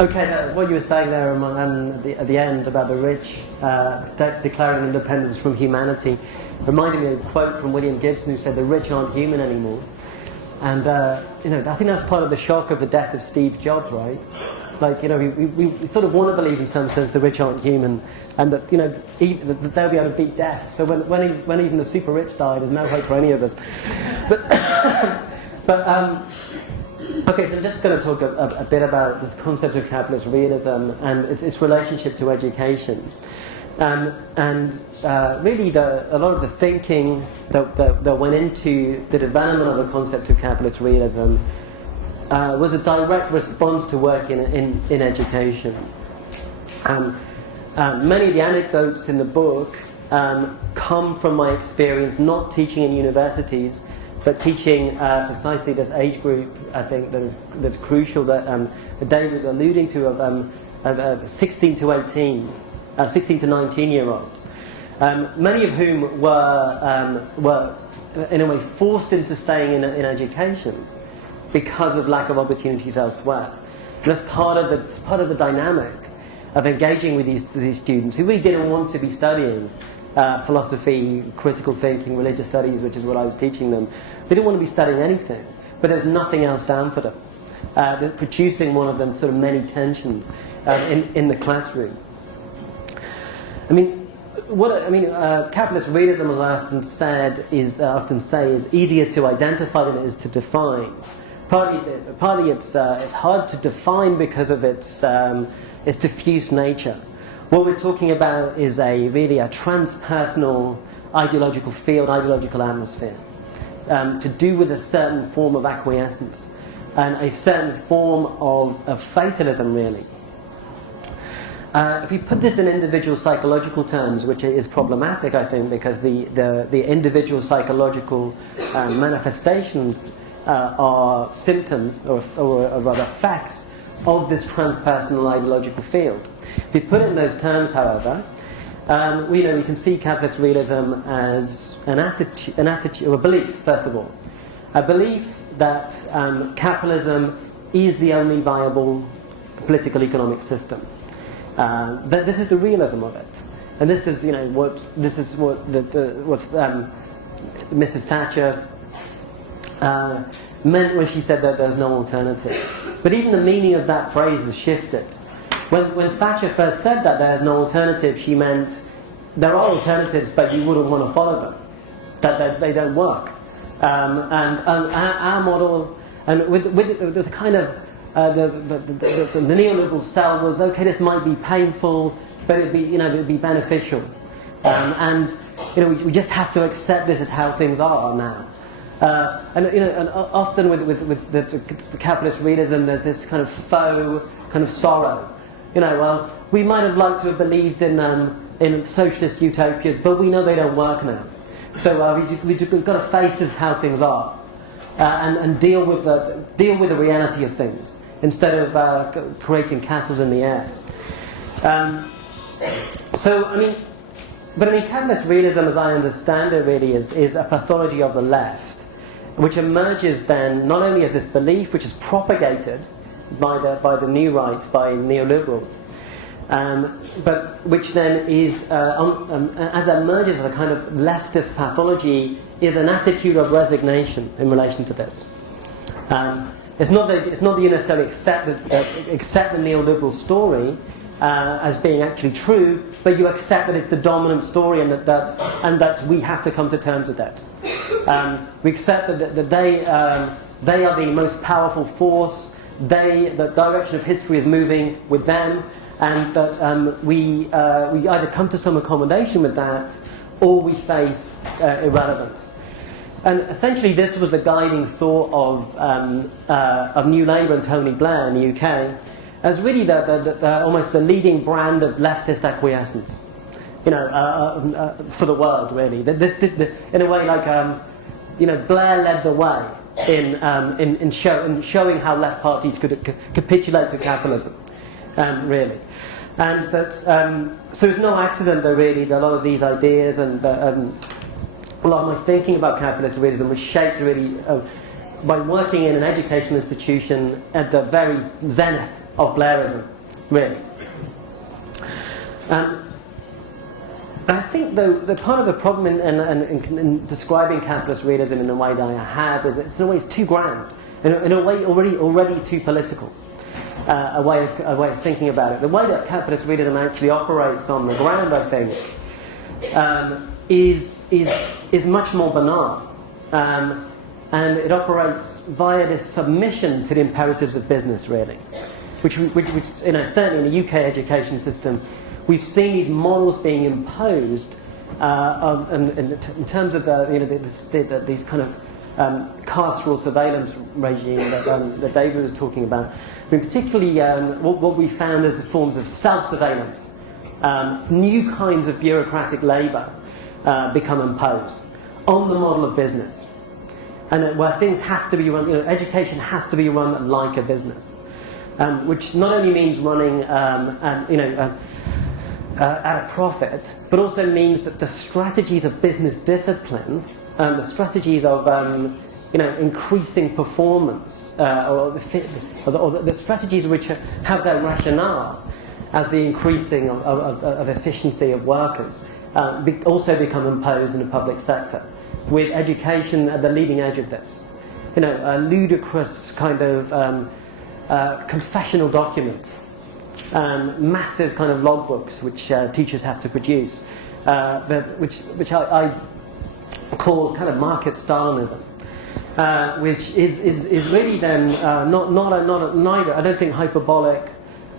Okay, what you were saying there at the end about the rich declaring independence from humanity reminded me of a quote from William Gibson, who said the rich aren't human anymore. And I think that's part of the shock of the death of Steve Jobs, right? Like, we sort of want to believe in some sense the rich aren't human, and that that they'll be able to beat death. So when even the super rich die, there's no hope for any of us. Okay, so I'm just going to talk a bit about this concept of capitalist realism and its relationship to education. Really, a lot of the thinking that went into the development of the concept of capitalist realism was a direct response to work in education. Many of the anecdotes in the book come from my experience not teaching in universities, but teaching precisely this age group. I think that's crucial, that Dave was alluding to, of 16 to 19-year-olds, many of whom were in a way forced into staying in education because of lack of opportunities elsewhere. And that's part of the dynamic of engaging with these students who really didn't want to be studying philosophy, critical thinking, religious studies, which is what I was teaching them. They didn't want to be studying anything, but there's nothing else down for them. They're producing one of them sort of many tensions in the classroom. Capitalist realism, as I often say, is easier to identify than it is to define. Partly it's hard to define because of its diffuse nature. What we're talking about is really a transpersonal ideological field, ideological atmosphere, to do with a certain form of acquiescence and a certain form of fatalism, really. If we put this in individual psychological terms, which is problematic, I think, because the individual psychological manifestations are symptoms, or rather facts, of this transpersonal ideological field. If we put it in those terms, however, we can see capitalist realism as an attitude, or a belief, first of all. A belief that capitalism is the only viable political economic system. That this is the realism of it, and this is what Mrs. Thatcher meant when she said that there's no alternative. But even the meaning of that phrase has shifted. When Thatcher first said that there's no alternative, she meant there are alternatives, but you wouldn't want to follow them. That they don't work. And our model, and with the kind of the neoliberal sell was, okay, this might be painful, but it'd be beneficial, and we just have to accept this is how things are now. And often with the capitalist realism, there's this kind of faux kind of sorrow. Well, we might have liked to have believed in socialist utopias, but we know they don't work now. So we've got to face this is how things are, and deal with the reality of things instead of creating castles in the air. Capitalist realism, as I understand it, really is a pathology of the left, which emerges then not only as this belief, which is propagated by the new right, by neoliberals, but which then is, as it emerges as a kind of leftist pathology, is an attitude of resignation in relation to this. It's not that you necessarily accept the neoliberal story as being actually true, but you accept that it's the dominant story and that we have to come to terms with that. We accept that they are the most powerful force. The direction of history is moving with them, and that we either come to some accommodation with that, or we face irrelevance. And essentially, this was the guiding thought of New Labour and Tony Blair in the UK, as really the almost the leading brand of leftist acquiescence, for the world, really. In a way, like Blair led the way in showing how left parties could capitulate to capitalism, really. And that so it's no accident that really that a lot of these ideas and a lot of my thinking about capitalist realism was shaped really by working in an educational institution at the very zenith of Blairism, really. And I think, though, the part of the problem in describing capitalist realism in the way that I have is it's in a way it's too grand, in a way already too political. A way of thinking about it. The way that capitalist realism actually operates on the ground, I think, is much more banal, and it operates via this submission to the imperatives of business, really, which certainly in the UK education system, we've seen these models being imposed in terms of these kind of carceral surveillance regime that David was talking about. I mean, particularly what we found as forms of self-surveillance, new kinds of bureaucratic labour become imposed on the model of business, and where things have to be run. Education has to be run like a business, which not only means running, at a profit, but also means that the strategies of business discipline, the strategies of increasing performance, or the strategies which have their rationale as the increasing of efficiency of workers, also become imposed in the public sector, with education at the leading edge of this. Ludicrous kind of confessional documents, massive kind of logbooks which teachers have to produce, which I call kind of market Stalinism, which is really then neither, I don't think, hyperbolic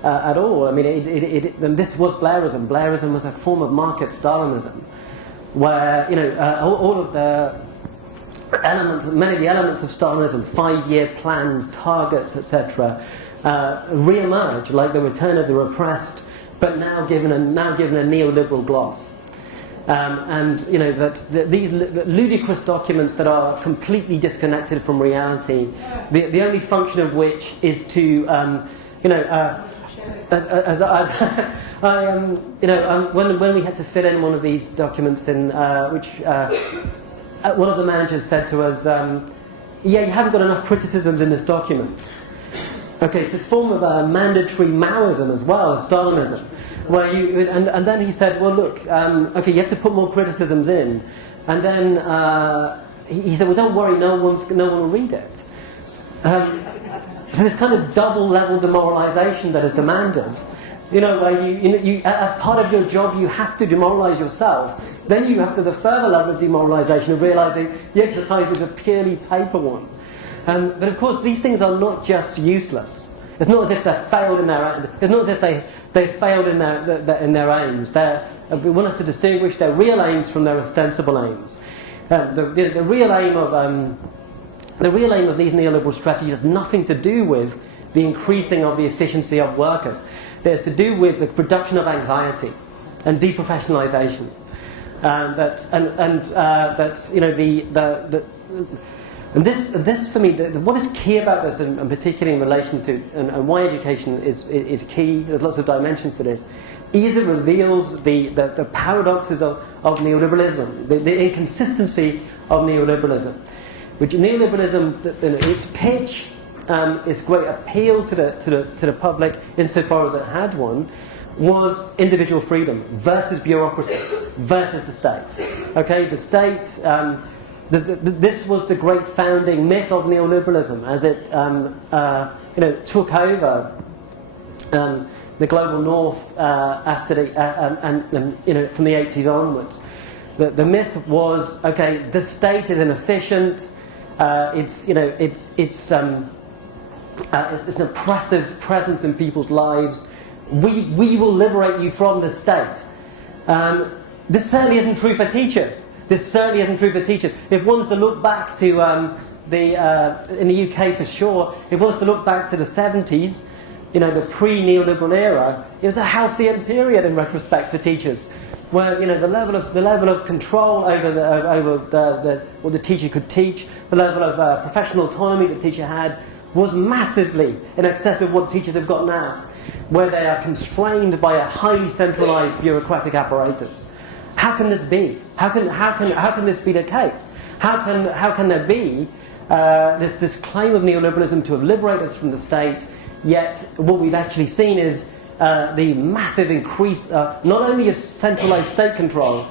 at all. I mean, and this was Blairism. Blairism was a form of market Stalinism, where all of the elements, many of the elements of Stalinism, 5-year plans, targets, etc., re-emerge, like the return of the repressed, but now given a neoliberal gloss. These ludicrous documents that are completely disconnected from reality, the only function of which is to, when we had to fill in one of these documents in which one of the managers said to us, you haven't got enough criticisms in this document. Okay, it's this form of mandatory Maoism as well as Stalinism, where and then he said, well, look, you have to put more criticisms in, and then he said, well, don't worry, no one will read it. So this kind of double-level demoralisation that is demanded, where you as part of your job you have to demoralise yourself. Then you have to the further level of demoralisation of realising the exercise is a purely paper one. But of course, these things are not just useless. It's not as if they failed in their. It's not as if they failed in their aims. We want us to distinguish their real aims from their ostensible aims. The real aim of these neoliberal strategies has nothing to do with the increasing of the efficiency of workers. There's to do with the production of anxiety and deprofessionalisation. And this for me, what is key about this, and particularly in relation to, and why education is key, there's lots of dimensions to this, is it reveals the paradoxes of neoliberalism, the inconsistency of neoliberalism. Which neoliberalism, its pitch, its great appeal to the public, insofar as it had one, was individual freedom versus bureaucracy versus the state. Okay, the state. This was the great founding myth of neoliberalism, as it took over the global north after from the 80s onwards. The myth was, the state is inefficient. It's an oppressive presence in people's lives. We will liberate you from the state. This certainly isn't true for teachers. This certainly isn't true for teachers. If one was to look back to in the UK for sure, if one was to look back to the 70s, the pre-neoliberal era, it was a halcyon period in retrospect for teachers, where the level of control over what the teacher could teach, the level of professional autonomy the teacher had, was massively in excess of what teachers have got now, where they are constrained by a highly centralised bureaucratic apparatus. How can this be? How can this be the case? How can there be this claim of neoliberalism to have liberated us from the state, Yet what we've actually seen is the massive increase, not only of centralized state control,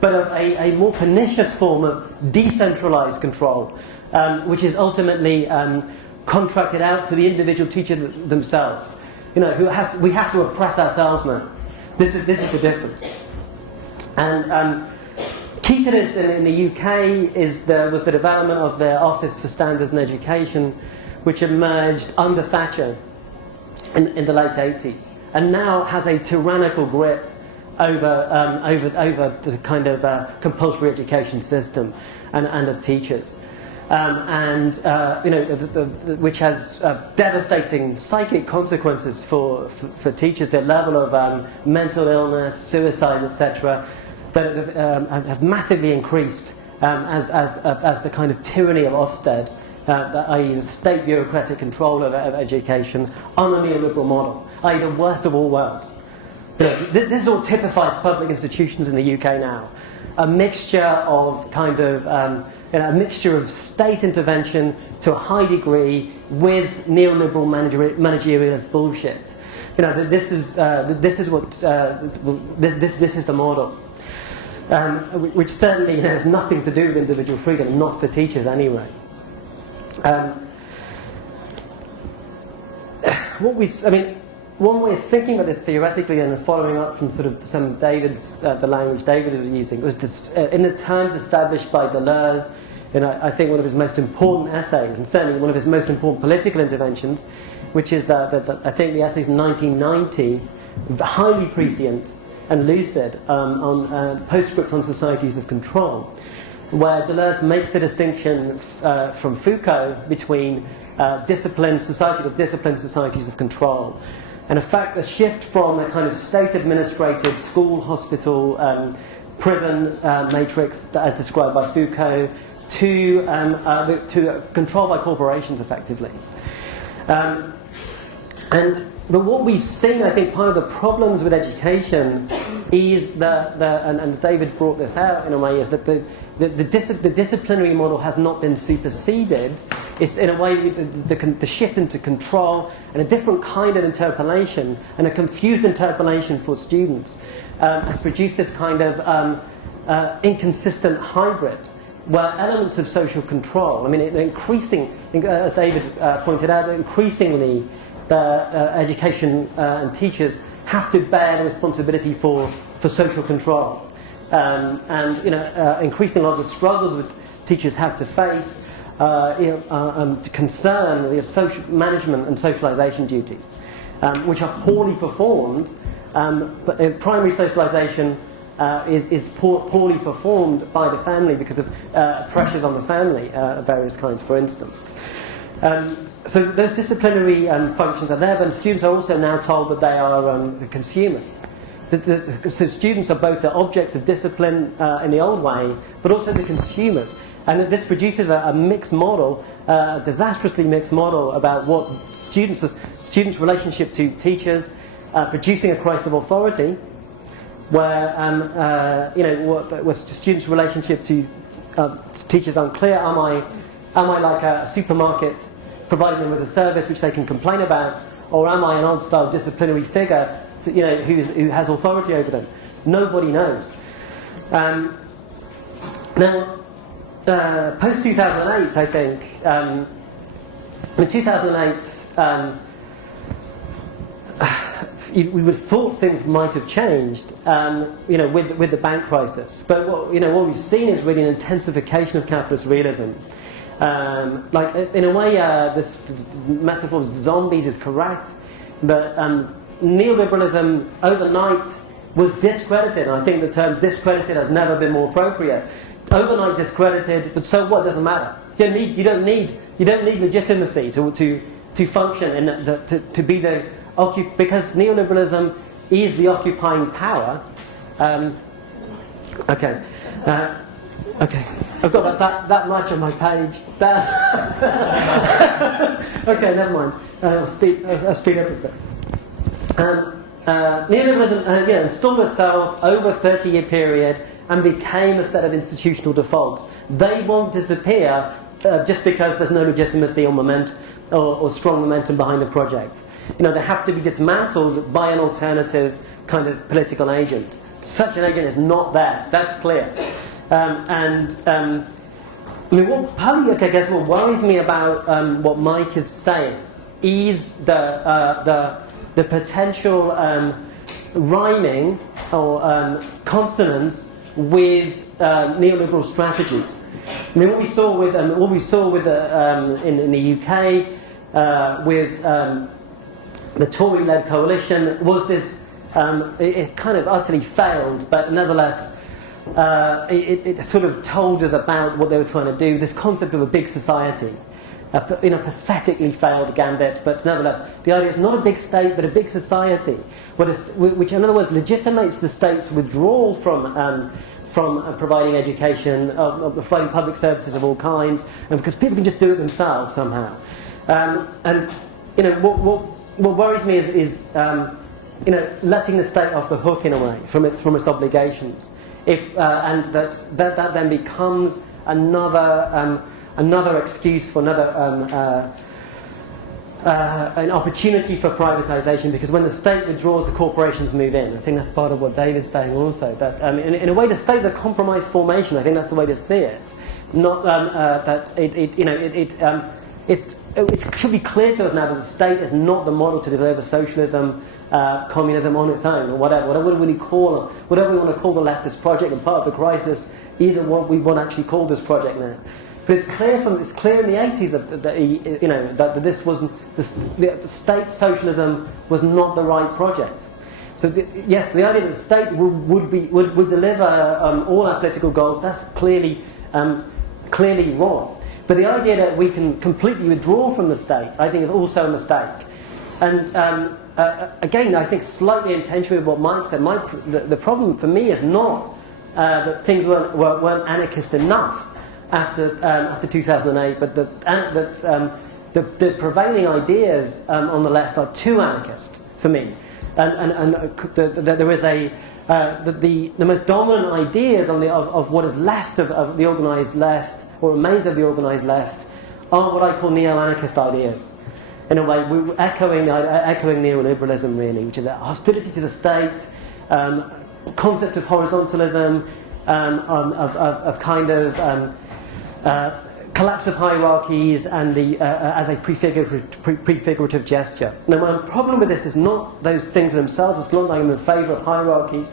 but of a more pernicious form of decentralized control, which is ultimately contracted out to the individual teacher themselves. You know, we have to oppress ourselves now. This is the difference. And key to this in the UK was the development of the Office for Standards in Education, which emerged under Thatcher in the late 80s, and now has a tyrannical grip over the kind of compulsory education system and of teachers, which has devastating psychic consequences for teachers. The level of mental illness, suicides, etc., that have massively increased as the kind of tyranny of Ofsted, i.e. the state bureaucratic control of education on a neoliberal model, i.e. the worst of all worlds. This is what typifies public institutions in the UK now. A mixture of a mixture of state intervention to a high degree with neoliberal managerialist bullshit. You know, this is the model, which certainly has nothing to do with individual freedom, not for teachers anyway. One way of thinking about this theoretically, and following up from sort of some of David's, the language David was using, was this, in the terms established by Deleuze, I think one of his most important essays, and certainly one of his most important political interventions, which is I think the essay from 1990, highly prescient and lucid, on postscript on societies of control, where Deleuze makes the distinction from Foucault between societies of discipline, societies of control. And in fact, the shift from a kind of state-administrated school, hospital, prison matrix as described by Foucault to control by corporations, effectively. But what we've seen, I think, part of the problems with education is and David brought this out in a way, is that the disciplinary model has not been superseded. It's in a way the shift into control and a different kind of interpellation, and a confused interpellation for students, has produced this kind of inconsistent hybrid, where elements of social control, as David pointed out, increasingly education and teachers have to bear the responsibility for social control. Increasingly a lot of the struggles that teachers have to face to concern the social management and socialisation duties, which are poorly performed. But primary socialisation is poorly performed by the family because of pressures on the family of various kinds, for instance. So those disciplinary functions are there, but students are also now told that they are the consumers. So students are both the objects of discipline in the old way, but also the consumers. And this produces a mixed model, a disastrously mixed model about what students' relationship to teachers, producing a crisis of authority, where what students' relationship to teachers unclear. Am I like a supermarket providing them with a service which they can complain about, or am I an old-style disciplinary figure who has authority over them? Nobody knows. Now, post-2008, I think, in 2008, we would have thought things might have changed, with the bank crisis. But what we've seen is really an intensification of capitalist realism. In a way, this metaphor of zombies is correct, but neoliberalism overnight was discredited. And I think the term discredited has never been more appropriate. Overnight discredited, but so what? Doesn't matter. You don't need legitimacy to function and to be the because neoliberalism is the occupying power. Okay, I've got that much on my page. Okay, never mind. I'll speed up a bit. Neoliberalism installed itself over a 30-year period and became a set of institutional defaults. They won't disappear just because there's no legitimacy or momentum or strong momentum behind the project. they have to be dismantled by an alternative kind of political agent. Such an agent is not there. That's clear. What worries me about what Mike is saying is the potential rhyming or consonance with neoliberal strategies. I mean, what we saw with in the UK with the Tory-led coalition was this. It kind of utterly failed, but nevertheless, it sort of told us about what they were trying to do. This concept of a big society, pathetically failed gambit, but nevertheless, the idea is not a big state, but a big society, which in other words legitimates the state's withdrawal from providing education, providing public services of all kinds, and because people can just do it themselves somehow. What worries me is letting the state off the hook in a way from its obligations. And that then becomes another excuse for an opportunity for privatization, because when the state withdraws, the corporations move in. I think that's part of what David's saying also. That in a way, the state's a compromise formation. I think that's the way to see it. Not that it should be clear to us now that the state is not the model to deliver socialism, communism on its own, or whatever we want to call the leftist project. And part of the crisis is what we want to actually call this project now. But it's clear in the 80s that this was the state socialism was not the right project. So yes, the idea that the state would deliver all our political goals, that's clearly wrong. But the idea that we can completely withdraw from the state, I think, is also a mistake. And again, I think slightly in tension with what Mike said. The problem for me is not that things weren't anarchist enough after 2008, but the prevailing ideas on the left are too anarchist for me, and there is the most dominant ideas of what is left of the organised left, or remains of the organised left, are what I call neo-anarchist ideas. In a way, we're echoing neoliberalism, really, which is a hostility to the state, concept of horizontalism, of kind of collapse of hierarchies, and as a prefigurative gesture. Now, my problem with this is not those things themselves. It's not like I'm in favour of hierarchies.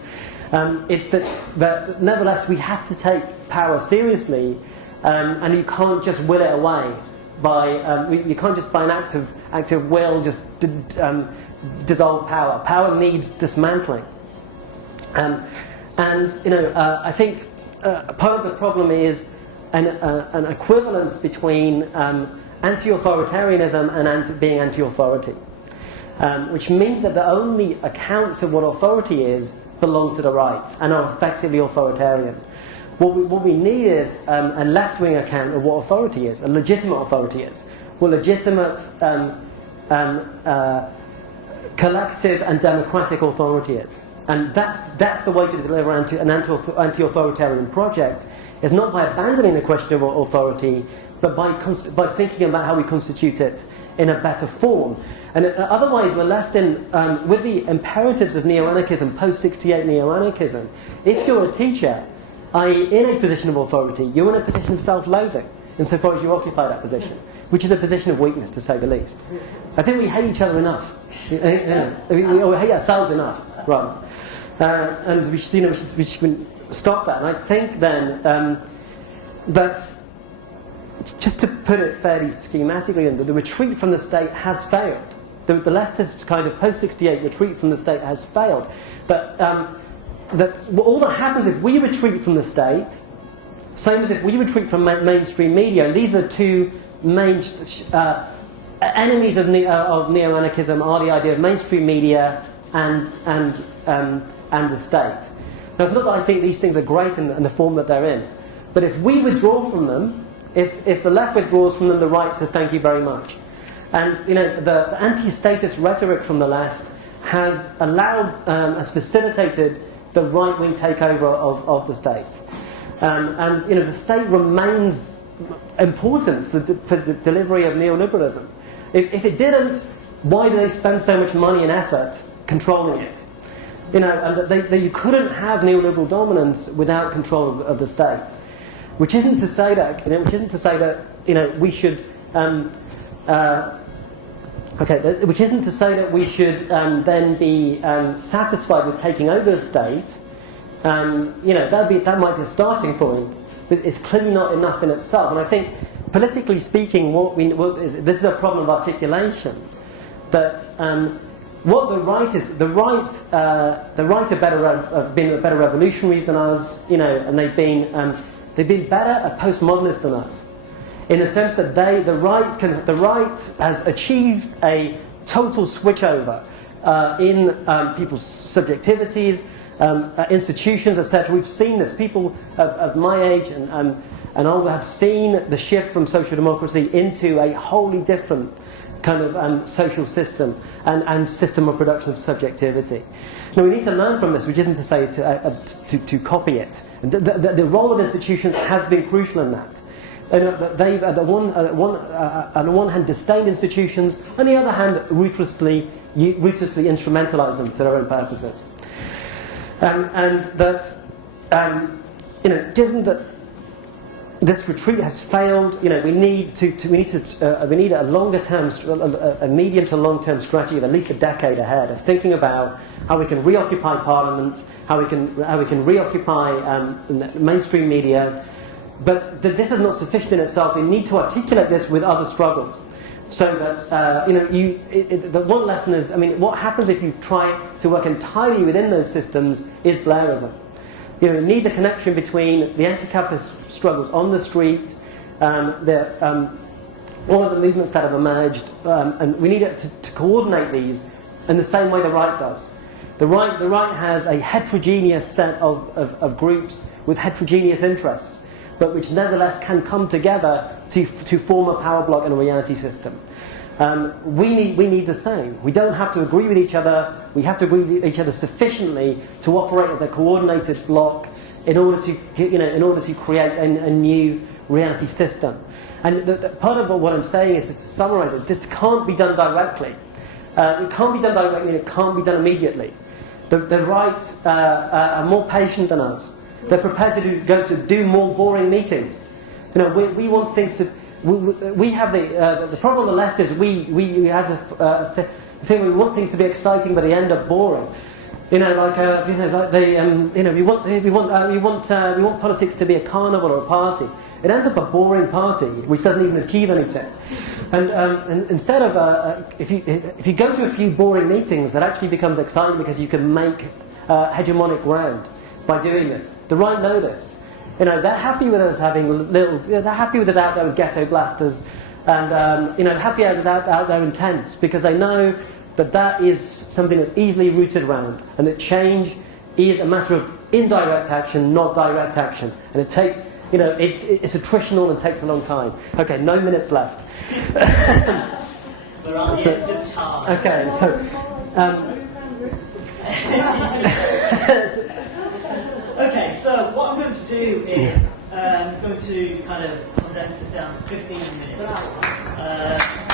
It's that nevertheless we have to take power seriously, and you can't just will it away by you can't just by an act of will just dissolve power. Power needs dismantling, I think part of the problem is an equivalence between anti-authoritarianism and being anti-authority, which means that the only accounts of what authority is belong to the right and are effectively authoritarian. What we need is a left-wing account of what authority is, a legitimate authority is, what legitimate collective and democratic authority is. And that's the way to deliver an anti-authoritarian project, is not by abandoning the question of authority, but by thinking about how we constitute it in a better form. And otherwise we're left with the imperatives of neo-anarchism, post-68 neo-anarchism. If you're a teacher, i.e. in a position of authority, you're in a position of self-loathing, insofar as you occupy that position, which is a position of weakness, to say the least. I think we hate each other enough. We hate ourselves enough, rather. And we should stop that. And I think then that, just to put it fairly schematically, the retreat from the state has failed. The leftist kind of post-68 retreat from the state has failed. That all that happens if we retreat from the state, same as if we retreat from mainstream media, and these are the two main enemies of neo-anarchism, are the idea of mainstream media and the state. Now, it's not that I think these things are great in the form that they're in, but if we withdraw from them, if the left withdraws from them, the right says thank you very much. And the anti-status rhetoric from the left has allowed, has facilitated the right-wing takeover of the state. And the state remains important for the delivery of neoliberalism. If it didn't, why do they spend so much money and effort controlling it? And that you couldn't have neoliberal dominance without control of the state. Which isn't to say that we should. Which isn't to say that we should then be satisfied with taking over the state. That might be a starting point, but it's clearly not enough in itself. And I think, politically speaking, this is a problem of articulation. That what the right is, the right have been better revolutionaries than us, and they've been better at postmodernists than us, in the sense that the right has achieved a total switchover in people's subjectivities, institutions, etc. We've seen this. People of my age and older have seen the shift from social democracy into a wholly different kind of social system and system of production of subjectivity. Now, we need to learn from this, which isn't to say to copy it. And the role of institutions has been crucial in that. They've, on the one hand, disdained institutions, on the other hand, ruthlessly instrumentalised them to their own purposes. And that, given that this retreat has failed, we need a longer term, a medium to long term strategy of at least a decade ahead of thinking about how we can reoccupy Parliament, how we can reoccupy mainstream media. But this is not sufficient in itself. We need to articulate this with other struggles, so that the one lesson is, what happens if you try to work entirely within those systems is Blairism. You need the connection between the anti-capitalist struggles on the street, all of the movements that have emerged, and we need to coordinate these in the same way the right does. The right has a heterogeneous set of groups with heterogeneous interests, but which nevertheless can come together to form a power block and a reality system. We need the same. We don't have to agree with each other. We have to agree with each other sufficiently to operate as a coordinated block in order to create a new reality system. And part of what I'm saying is, to summarise it, this can't be done directly. It can't be done directly, and it can't be done immediately. The rights are more patient than us. They're prepared to do more boring meetings. We want things to. We have the problem on the left is we have the thing. We want things to be exciting, but they end up boring. We want politics to be a carnival or a party. It ends up a boring party which doesn't even achieve anything. And instead of if you go to a few boring meetings, that actually becomes exciting because you can make hegemonic ground by doing this. The right know this. They're happy with us having they're happy with us out there with ghetto blasters, and happy out there in tents, because they know that is something that's easily rooted around, and that change is a matter of indirect action, not direct action, and it's attritional and takes a long time. Okay, 9 minutes left. We're on the end of time. Okay, Okay, so what I'm going to do is I'm going to kind of condense this down to 15 minutes.